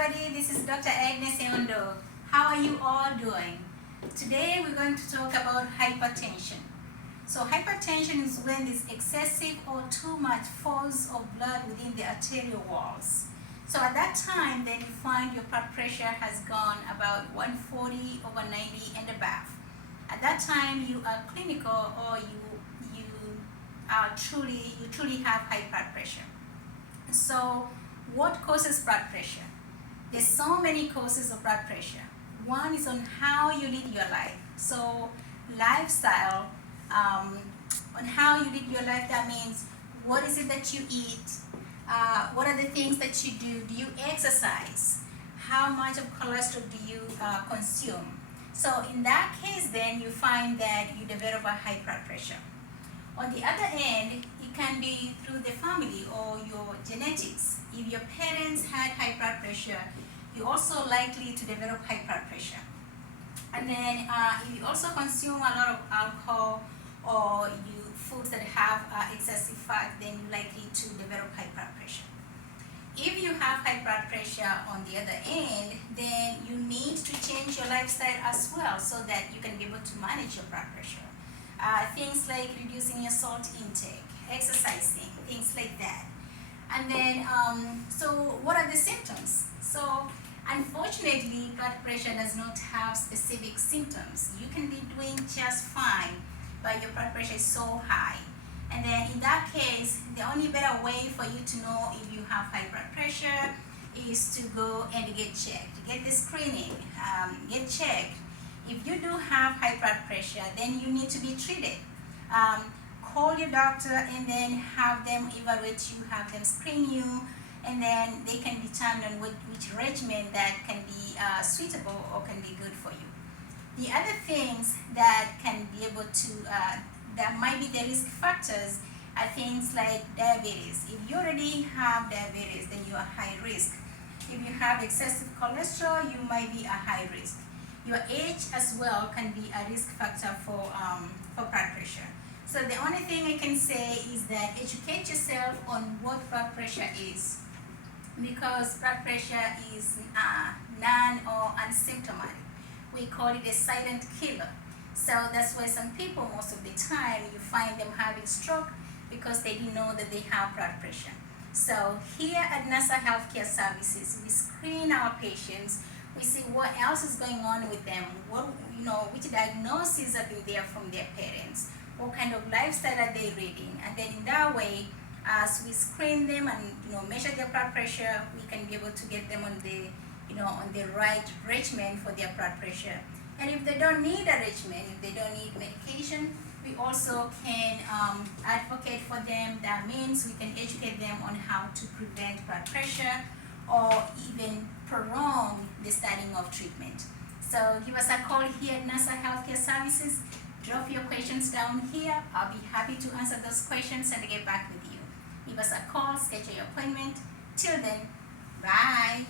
everybody, this is DrAgnes Aondo. How are you all doing? Today we're going to talk about hypertension. So hypertension is when there's excessive or too much force of blood within the arterial walls. So at that time, then you find your blood pressure has gone about 140/90 and above. At that time, you are clinical or you truly have high blood pressure. So what causes blood pressure? There's so many causes of blood pressure. One is on how you lead your life. So lifestyle, on how you lead your life, that means what is it that you eat? What are the things that you do? Do you exercise? How much of cholesterol do you consume? So in that case, then you find that you develop a high blood pressure. On the other end, it can be through the family or your genetics. If your parents had high blood pressure, you're also likely to develop high blood pressure. And then if you also consume a lot of alcohol or you foods that have excessive fat, then you're likely to develop high blood pressure. If you have high blood pressure on the other end, then you need to change your lifestyle as well so that you can be able to manage your blood pressure. Things like reducing your salt intake, exercising, things like that. And then, so what are the symptoms? So unfortunately, blood pressure does not have specific symptoms. You can be doing just fine, but your blood pressure is so high. And then in that case, the only better way for you to know if you have high blood pressure is to go and get checked. Get the screening, get checked. If you do have high blood pressure, then you need to be treated. Call your doctor and then have them evaluate you, have them screen you, and then they can determine which regimen that can be suitable or can be good for you. The other things that can be able to, that might be the risk factors are things like diabetes. If you already have diabetes, then you are high risk. If you have excessive cholesterol, you might be a high risk. Your age as well can be a risk factor for blood pressure. So the only thing I can say is that educate yourself on what blood pressure is, because blood pressure is non or asymptomatic. We call it a silent killer. So that's why some people, most of the time, you find them having stroke because they didn't know that they have blood pressure. So here at Nasahealthcareservices, we screen our patients. We see what else is going on with them, which diagnoses have been there from their parents, what kind of lifestyle are they leading, and then in that way, as we screen them and measure their blood pressure, we can be able to get them on the right regimen for their blood pressure. And if they don't need a regimen, if they don't need medication, we also can advocate for them. That means we can educate them on how to prevent blood pressure or even prolong the starting of treatment. So give us a call here at NASA Healthcare Services. Drop your questions down here. I'll be happy to answer those questions and get back with you. Give us a call, schedule your appointment. Till then, bye.